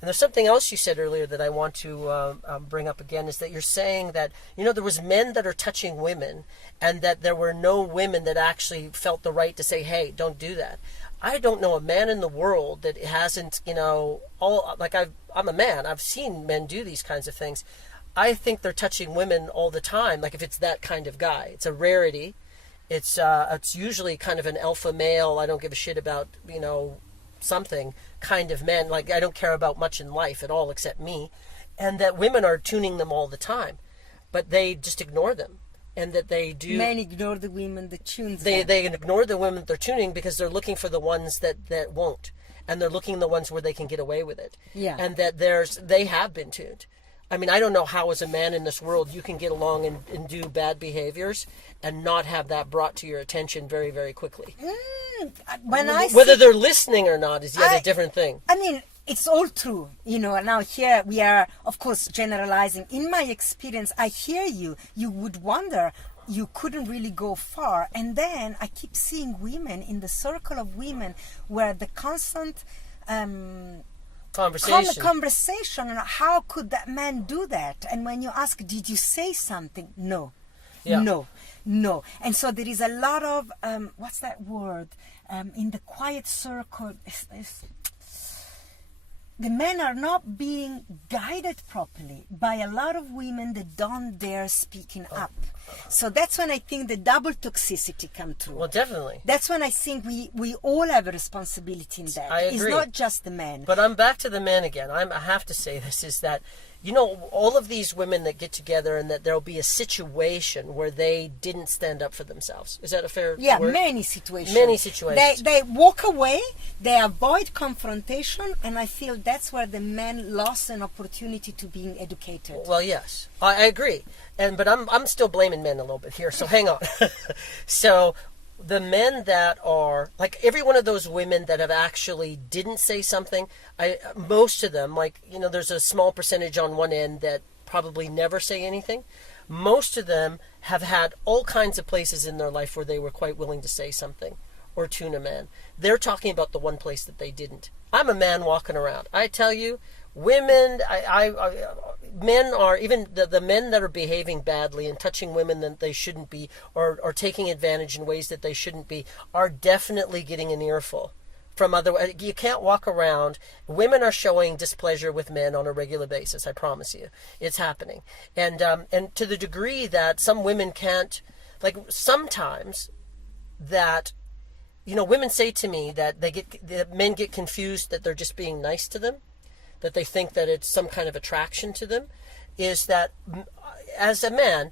And there's something else you said earlier that I want to bring up again, is that you're saying that, there was men that are touching women, and that there were no women that actually felt the right to say, hey, don't do that. I don't know a man in the world that hasn't, I'm a man. I've seen men do these kinds of things. I think they're touching women all the time. Like if it's that kind of guy, it's a rarity. It's usually kind of an alpha male. I don't give a shit about, something kind of men. Like I don't care about much in life at all except me. And that women are tuning them all the time, but they just ignore them. And that they do. Men ignore the women that tune them. They ignore the women they're tuning because they're looking for the ones that won't. And they're looking at the ones where they can get away with it. Yeah. And that they have been tuned. I mean, I don't know how as a man in this world you can get along and do bad behaviors and not have that brought to your attention very, very quickly. Whether they're listening or not is yet a different thing. I mean, it's all true, now here we are, of course, generalizing. In my experience, I hear you would wonder, you couldn't really go far. And then I keep seeing women in the circle of women where the constant conversation on how could that man do that? And when you ask, did you say something? No. Yeah. No. And so there is a lot of, what's that word? In the quiet circle, the men are not being guided properly by a lot of women that don't dare speaking up. So that's when I think the double toxicity come through. Well, definitely. That's when I think we all have a responsibility in that. I agree. It's not just the men. But I'm back to the men again. I have to say this, is that, all of these women that get together and that there'll be a situation where they didn't stand up for themselves. Is that a fair word? Many situations. They walk away, they avoid confrontation, and I feel that's where the men lost an opportunity to being educated. Well, yes, I agree. But I'm still blaming men a little bit here, so hang on. So the men that are, like every one of those women that have actually didn't say something, most of them, there's a small percentage on one end that probably never say anything. Most of them have had all kinds of places in their life where they were quite willing to say something or tune a man. They're talking about the one place that they didn't. I'm a man walking around. I tell you, women, men are, even the men that are behaving badly and touching women that they shouldn't be, or taking advantage in ways that they shouldn't be, are definitely getting an earful from other. You can't walk around. Women are showing displeasure with men on a regular basis. I promise you, it's happening. And to the degree that some women can't, sometimes that, women say to me that men get confused that they're just being nice to them, that they think that it's some kind of attraction to them, is that as a man,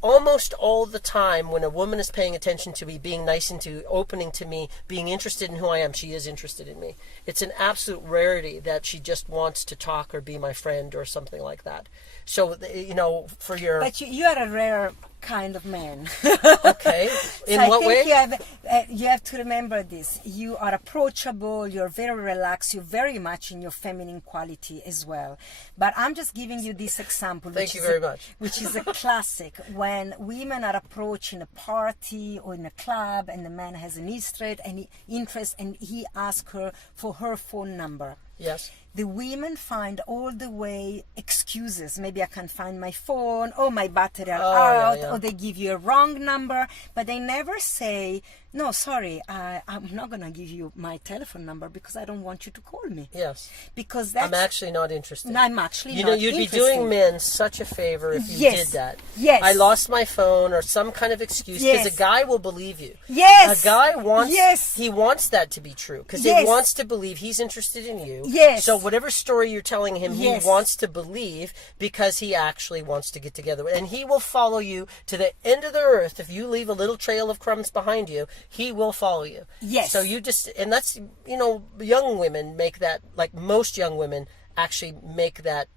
almost all the time when a woman is paying attention to me, being nice and to opening to me, being interested in who I am, she is interested in me. It's an absolute rarity that she just wants to talk or be my friend or something like that. So, for your... But you are a rare kind of man. Okay. In so what way? You have to remember this. You are approachable, you're very relaxed, you're very much in your feminine quality as well. But I'm just giving you this example. Thank you very much. Which is a classic. When women are approaching a party or in a club and the man has an interest and he asks her for her phone number. Yes. The women find all the way excuses. Maybe I can't find my phone, or my battery are out, or they give you a wrong number, but they never say, no, sorry, I'm not going to give you my telephone number because I don't want you to call me. Yes. Because I'm actually not interested. No, I'm actually not you'd interested. be doing men such a favor if you did that. Yes. I lost my phone or some kind of excuse, because a guy will believe you. Yes. A guy wants, he wants that to be true, because he wants to believe he's interested in you. Yes. So whatever story you're telling him, he wants to believe, because he actually wants to get together. And he will follow you to the end of the earth. If you leave a little trail of crumbs behind you, he will follow you. Yes. So you just, and that's, young women make that, like most young women actually make that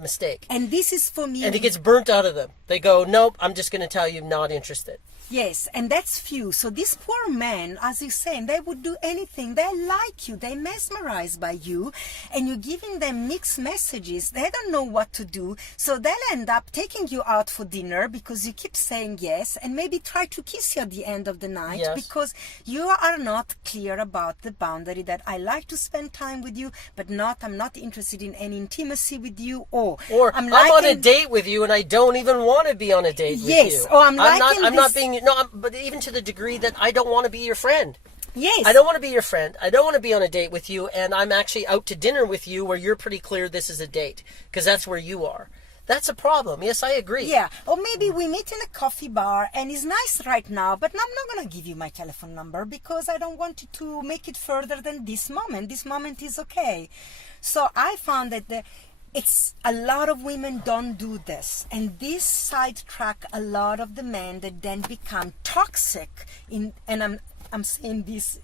mistake. And this is for me. And it gets burnt out of them. They go, nope, I'm just going to tell you, not interested. Yes, and that's few. So these poor men, as you say, they would do anything. They like you. They're mesmerized by you. And you're giving them mixed messages. They don't know what to do. So they'll end up taking you out for dinner because you keep saying yes, and maybe try to kiss you at the end of the night, Yes. because you are not clear about the boundary that I like to spend time with you, but I'm not interested in any intimacy with you. Or I'm on a date with you and I don't even want to be on a date with you. Yes, or I'm not being, but even to the degree that I don't want to be your friend. Yes. I don't want to be your friend. I don't want to be on a date with you, and I'm actually out to dinner with you where you're pretty clear this is a date, because that's where you are. That's a problem. Yes, I agree. Yeah. Or maybe we meet in a coffee bar and it's nice right now, but I'm not going to give you my telephone number because I don't want you to make it further than this moment. This moment is okay. So I found that it's a lot of women don't do this, and this sidetrack a lot of the men that then become toxic and I'm saying this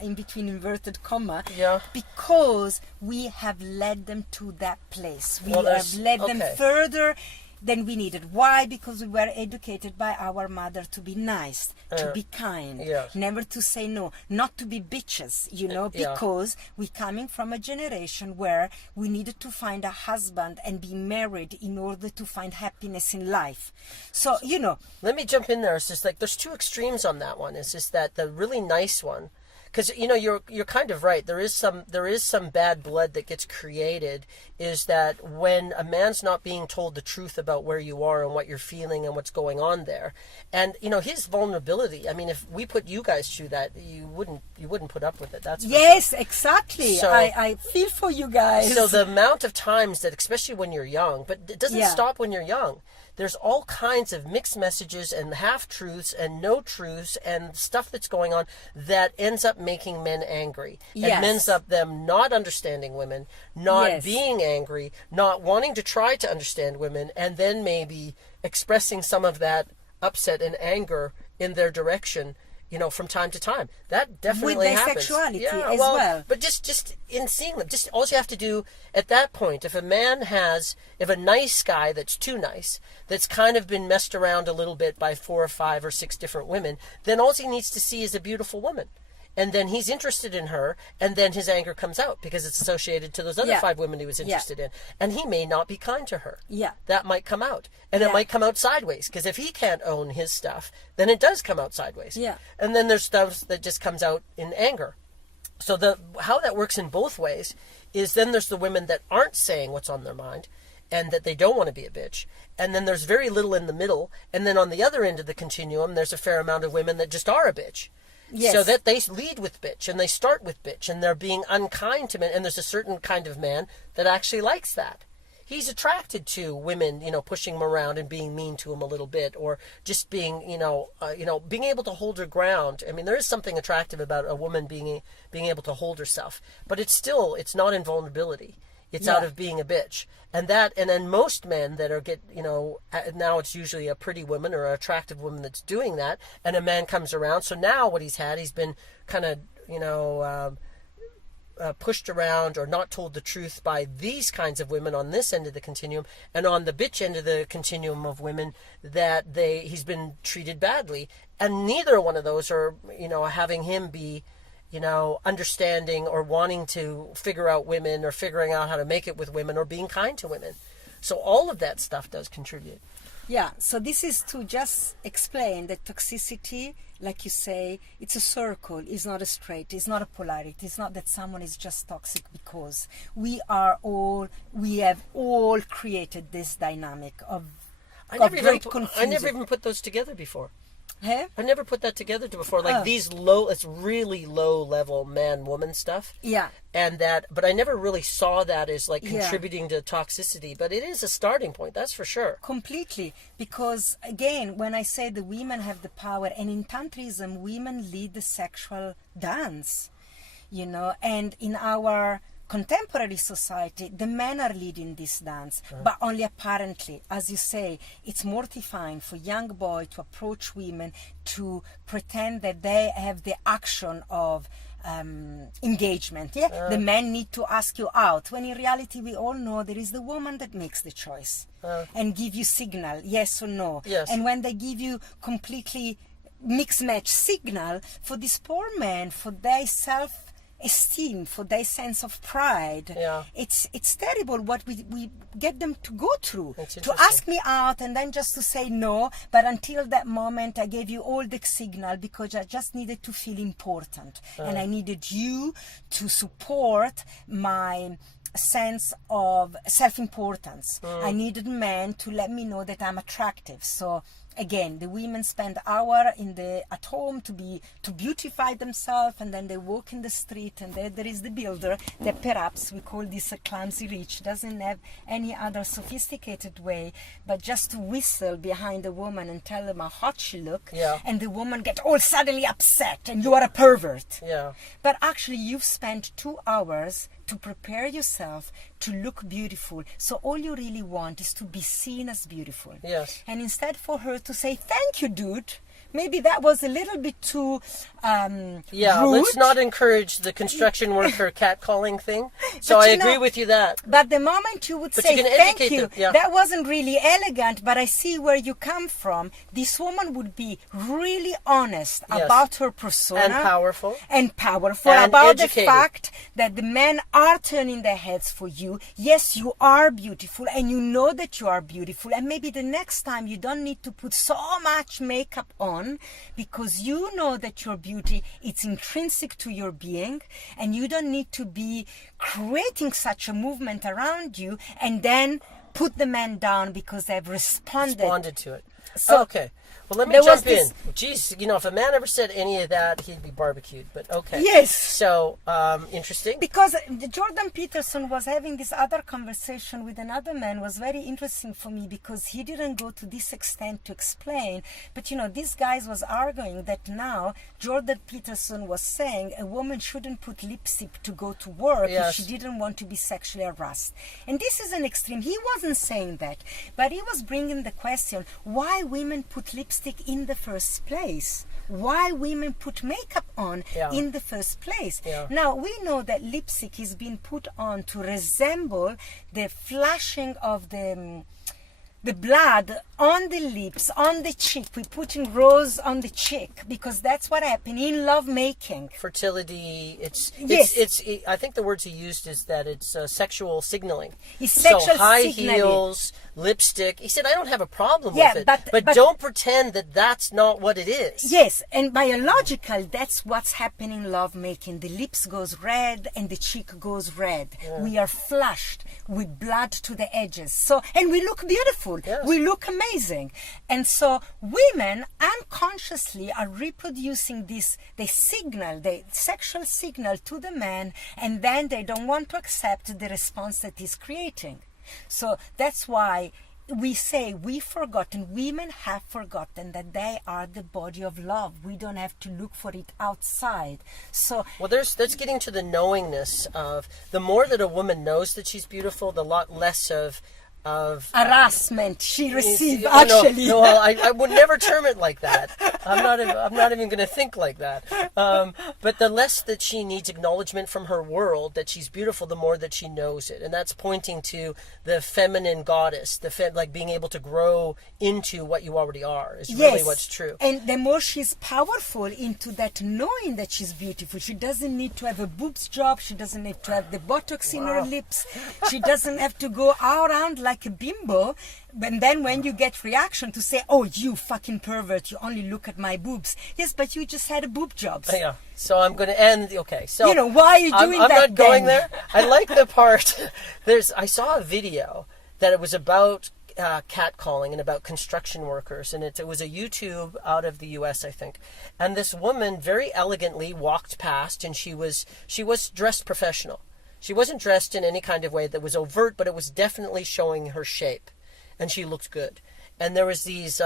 in between inverted comma, yeah, because we have led them to that place. We Well, have led them okay. further than we needed. Why? Because we were educated by our mother to be nice, to be kind, yes. never to say no, not to be bitches, Yeah. because we're coming from a generation where we needed to find a husband and be married in order to find happiness in life. So, Let me jump in there. It's just like there's two extremes on that one. It's just that the really nice one, because you're kind of right. There is some bad blood that gets created. Is that when a man's not being told the truth about where you are and what you're feeling and what's going on there, and his vulnerability. I mean, if we put you guys through that, you wouldn't put up with it. That's for yes, sure. Exactly. So- I feel for you guys. So the amount of times that, especially when you're young, but it doesn't Yeah. stop when you're young. There's all kinds of mixed messages and half-truths and no truths and stuff that's going on that ends up making men angry. Yes. And ends up them not understanding women, not Yes. being angry, not wanting to try to understand women, and then maybe expressing some of that upset and anger in their direction, from time to time. That definitely With their happens. sexuality as well. But just in seeing them, just all you have to do at that point, if a nice guy that's too nice, that's kind of been messed around a little bit by 4 or 5 or 6 different women, then all he needs to see is a beautiful woman. And then he's interested in her, and then his anger comes out because it's associated to those other Yeah. 5 women he was interested in. And he may not be kind to her. Yeah. That might come out. And Yeah. it might come out sideways, because if he can't own his stuff, then it does come out sideways. Yeah. And then there's stuff that just comes out in anger. So how that works in both ways is then there's the women that aren't saying what's on their mind and that they don't want to be a bitch. And then there's very little in the middle. And then on the other end of the continuum, there's a fair amount of women that just are a bitch. Yes. So that they lead with bitch and they start with bitch and they're being unkind to men. And there's a certain kind of man that actually likes that. He's attracted to women, pushing him around and being mean to him a little bit, or just being, being able to hold her ground. I mean, there is something attractive about a woman being able to hold herself, but it's not in vulnerability. It's out Yeah. of being a bitch. And then most men that now it's usually a pretty woman or an attractive woman that's doing that, and a man comes around. So now what he's been kind of, pushed around or not told the truth by these kinds of women on this end of the continuum, and on the bitch end of the continuum of women that he's been treated badly, and neither one of those are having him be understanding or wanting to figure out women or figuring out how to make it with women or being kind to women. So all of that stuff does contribute. Yeah, so this is to just explain that toxicity, like you say, it's a circle, it's not a straight, it's not a polarity, it's not that someone is just toxic because we have all created this dynamic of great confusion. I never even put those together before. Huh? I never put that together before. Like these it's really low level man-woman stuff. Yeah. But I never really saw that as like Yeah. contributing to toxicity. But it is a starting point, that's for sure. Completely, because again, when I say the women have the power, and in Tantrism, women lead the sexual dance, and in our contemporary society, the men are leading this dance, but only apparently. As you say, it's mortifying for young boys to approach women to pretend that they have the action of engagement. The men need to ask you out, when in reality we all know there is the woman that makes the choice and give you signal, yes or no. Yes. And when they give you completely mix match signal for this poor man, for their self-esteem, for their sense of pride. Yeah. It's terrible what we get them to go through, That's to interesting. ask me out and then just to say no. But until that moment, I gave you all the signal because I just needed to feel important, and I needed you to support my sense of self-importance. I needed men to let me know that I'm attractive. So again, the women spend hour at home to beautify themselves, and then they walk in the street, and there is the builder that perhaps we call this a clumsy rich, doesn't have any other sophisticated way but just to whistle behind a woman and tell them how hot she look, and the woman get all suddenly upset and you are a pervert. Yeah. But actually you've spent 2 hours to prepare yourself to look beautiful. So all you really want is to be seen as beautiful. Yes. And instead for her to say, thank you, dude, maybe that was a little bit too rude. Let's not encourage the construction worker catcalling thing. So I agree with you that. But the moment you would But say, you can thank educate you, them, yeah. that wasn't really elegant, but I see where you come from. This woman would be really honest about her persona. And powerful. And about educated. the fact that the men are turning their heads for you. Yes, you are beautiful, and you know that you are beautiful. And maybe the next time you don't need to put so much makeup on, because you know that your beauty, it's intrinsic to your being, and you don't need to be creating such a movement around you and then put the men down because they've responded To it. So, okay. Well, let me there was jump in. this- Jeez, if a man ever said any of that, he'd be barbecued. But okay. Yes. So, interesting. Because Jordan Peterson was having this other conversation with another man was very interesting for me, because he didn't go to this extent to explain. But these guys was arguing that now Jordan Peterson was saying a woman shouldn't put lipstick to go to work if she didn't want to be sexually harassed. And this is an extreme. He wasn't saying that, but he was bringing the question, why women put lipstick in the first place? Why women put makeup on in the first place? Now we know that lipstick is being put on to resemble the flashing of the blood on the lips, on the cheek. We're putting rose on the cheek because that's what happened in lovemaking. Fertility. It's Yes. I think the words he used is that it's sexual signaling. It's sexual so high signaling. heels, lipstick. He said, I don't have a problem Yeah, with it, but don't pretend that that's not what it is. Yes, and biological, that's what's happening in lovemaking. The lips goes red and the cheek goes red. We are flushed with blood to the edges. So, and we look beautiful. Yes. We look amazing. And so women unconsciously are reproducing this, the signal, the sexual signal to the man, and then they don't want to accept the response that he's creating. So that's why we say women have forgotten that they are the body of love. We don't have to look for it outside. So that's getting to the knowingness of, the more that a woman knows that she's beautiful, the lot less of harassment she received, No, actually. no, I would never term it like that. I'm not even going to think like that. But the less that she needs acknowledgement from her world that she's beautiful, the more that she knows it, and that's pointing to the feminine goddess, like being able to grow into what you already are is really what's true. And the more she's powerful into that knowing that she's beautiful, she doesn't need to have a boobs job. She doesn't need to have the Botox in her lips. She doesn't have to go around like a bimbo. And then when you get reaction to say, oh, you fucking pervert, you only look at my boobs. Yes, but you just had a boob job. Yeah. So I'm going to end. Okay. So why are you doing that? I'm not going then? there. I like the part. I saw a video that it was about catcalling and about construction workers, and it was a YouTube out of the US, I think. And this woman very elegantly walked past, and she was dressed professional. She wasn't dressed in any kind of way that was overt, but it was definitely showing her shape, and she looked good. And there was these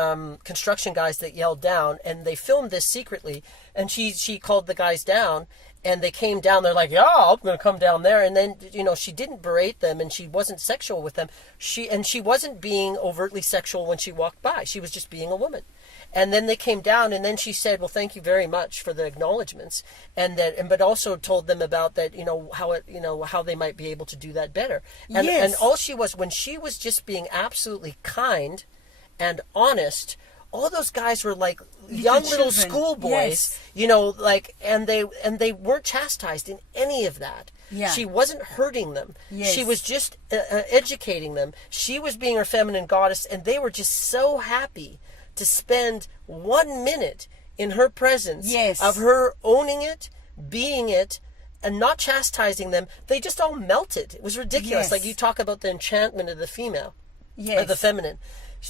construction guys that yelled down, and they filmed this secretly, and she called the guys down, and they came down. They're like, yeah, I'm going to come down there. And then, she didn't berate them, and she wasn't sexual with them. She wasn't being overtly sexual when she walked by. She was just being a woman. And then they came down, and then she said, well, thank you very much for the acknowledgments, but also told them about that, how they might be able to do that better. And, and all when she was just being absolutely kind and honest, all those guys were like young little children. schoolboys, Yes. you know, like, and they weren't chastised in any of that. Yeah. She wasn't hurting them. Yes. She was just educating them. She was being her feminine goddess, and they were just so happy to spend 1 minute in her presence, Yes. of her owning it, being it, and not chastising them. They just all melted. It was ridiculous. Yes. Like you talk about the enchantment of the female, Yes. of the feminine.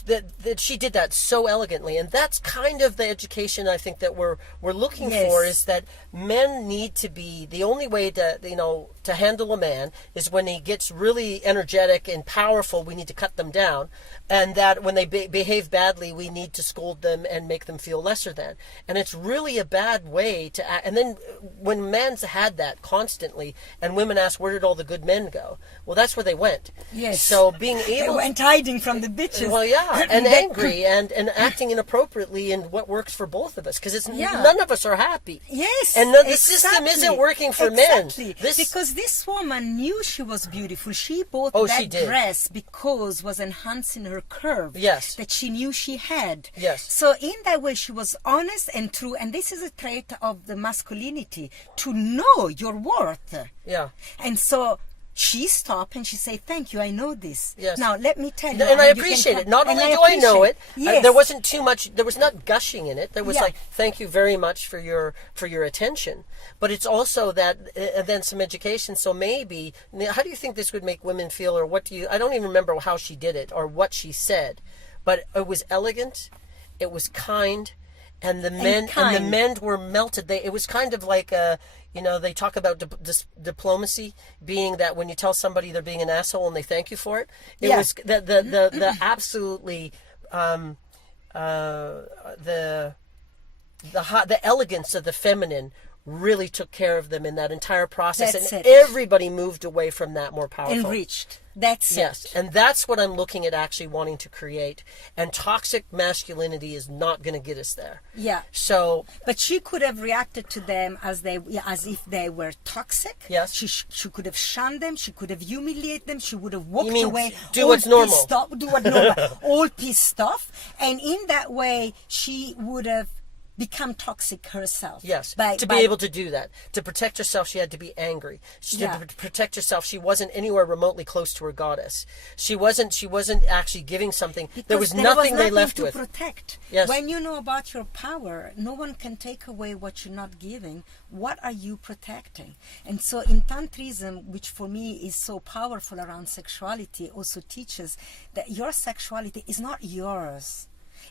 That she did that so elegantly, and that's kind of the education I think that we're looking Yes. for, is that men need to be, the only way to, you know, to handle a man is when he gets really energetic and powerful, we need to cut them down, and that when they behave badly, we need to scold them and make them feel lesser than. And it's really a bad way to act. And then when men's had that constantly, and women ask, where did all the good men go? Well, that's where they went. Yes. So being They able went hiding from the bitches. well, yeah, and angry and acting inappropriately in what works for both of us, because it's Yeah. none of us are happy. Yes, and the system isn't working for exactly. men. This, Because this woman knew she was beautiful. She bought Oh, that she did. dress because was enhancing her curve. Yes. That she knew she had. Yes. So in that way, she was honest and true. And this is a trait of the masculinity, to know your worth. yeah, And so she stopped and she said, thank you, I know this. Yes. Now, let me tell you. and I how you can appreciate come- it. Not and only do I know it, appreciate- Yes. there wasn't too much. There was not gushing in it. There was Yeah. like, thank you very much for your attention. But it's also that then some education. So maybe, how do you think this would make women feel, or what do you? I don't even remember how she did it or what she said, but it was elegant, it was kind, and the men were melted. It was kind of like a. You know, they talk about diplomacy being that when you tell somebody they're being an asshole and they thank you for it. It Yeah. was the absolutely the elegance of the feminine really took care of them in that entire process. That's and it. everybody moved away from that more powerful. Enriched. That's Yes, it. and that's what I'm looking at actually wanting to create. And toxic masculinity is not going to get us there. Yeah. So, But she could have reacted to them as if they were toxic. Yes. She could have shunned them. She could have humiliated them. She would have walked You mean away. do all what's normal. pissed off, do what normal. All pissed off. And in that way, she would have become toxic herself. yes, By to be able to do that. To protect herself, she had to be angry. Yeah. To protect herself, she wasn't anywhere remotely close to her goddess. She wasn't actually giving something. There was nothing they left to with. protect. Yes. When you know about your power, no one can take away what you're not giving. What are you protecting? And so in Tantrism, which for me is so powerful around sexuality, also teaches that your sexuality is not yours.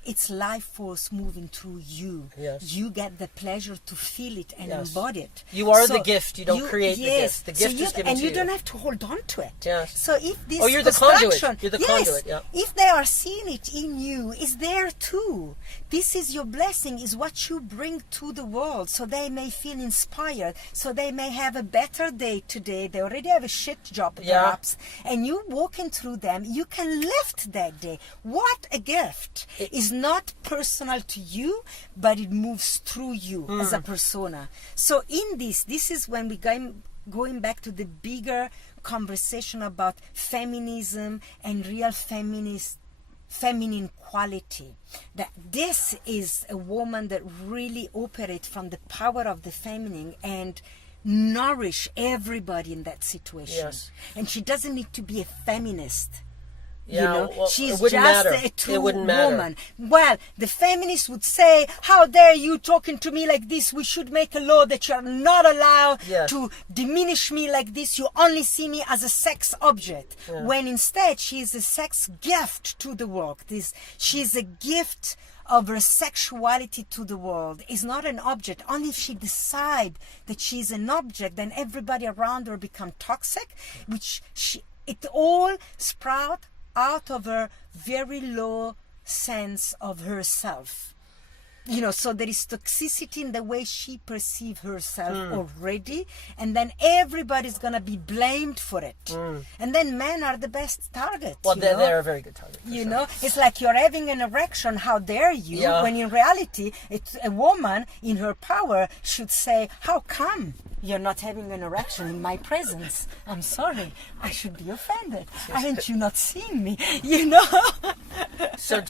It's life force moving through you. Yes. You get the pleasure to feel it and Yes. embody it. You are the gift. You don't create the yes. gift. The gift so is given and to you you. don't have to hold on to it. Yes. So if this you're the conduit. construction- You're the yes, conduit, yeah. if they are seeing it in you, it's there too. This is your blessing, is what you bring to the world, so they may feel inspired, so they may have a better day today. They already have a shit job, Yeah. perhaps, and you walking through them, you can lift that day. What a gift! It's not personal to you, but it moves through you as a persona. So in this is when we going back to the bigger conversation about feminism and real feminine quality, that this is a woman that really operates from the power of the feminine and nourish everybody in that situation. Yes. And she doesn't need to be a feminist. Yeah, You know, well, she's it wouldn't just matter. a true It wouldn't matter. woman. Well, the feminists would say, how dare you talking to me like this? We should make a law that you're not allowed Yes. to diminish me like this. You only see me as a sex object. Yeah. When instead she is a sex gift to the world. She's a gift of her sexuality to the world. Is not an object. Only if she decides that she's an object, then everybody around her become toxic, it all sprout out of her very low sense of herself. You know, so there is toxicity in the way she perceives herself already, and then everybody's gonna be blamed for it. And then men are the best target. Well, you they're know? a very good target. for You sure. know, it's like you're having an erection, how dare you? Yeah. When in reality, it's a woman in her power should say, how come you're not having an erection in my presence? I'm sorry, I should be offended. Aren't you not seeing me? You know? So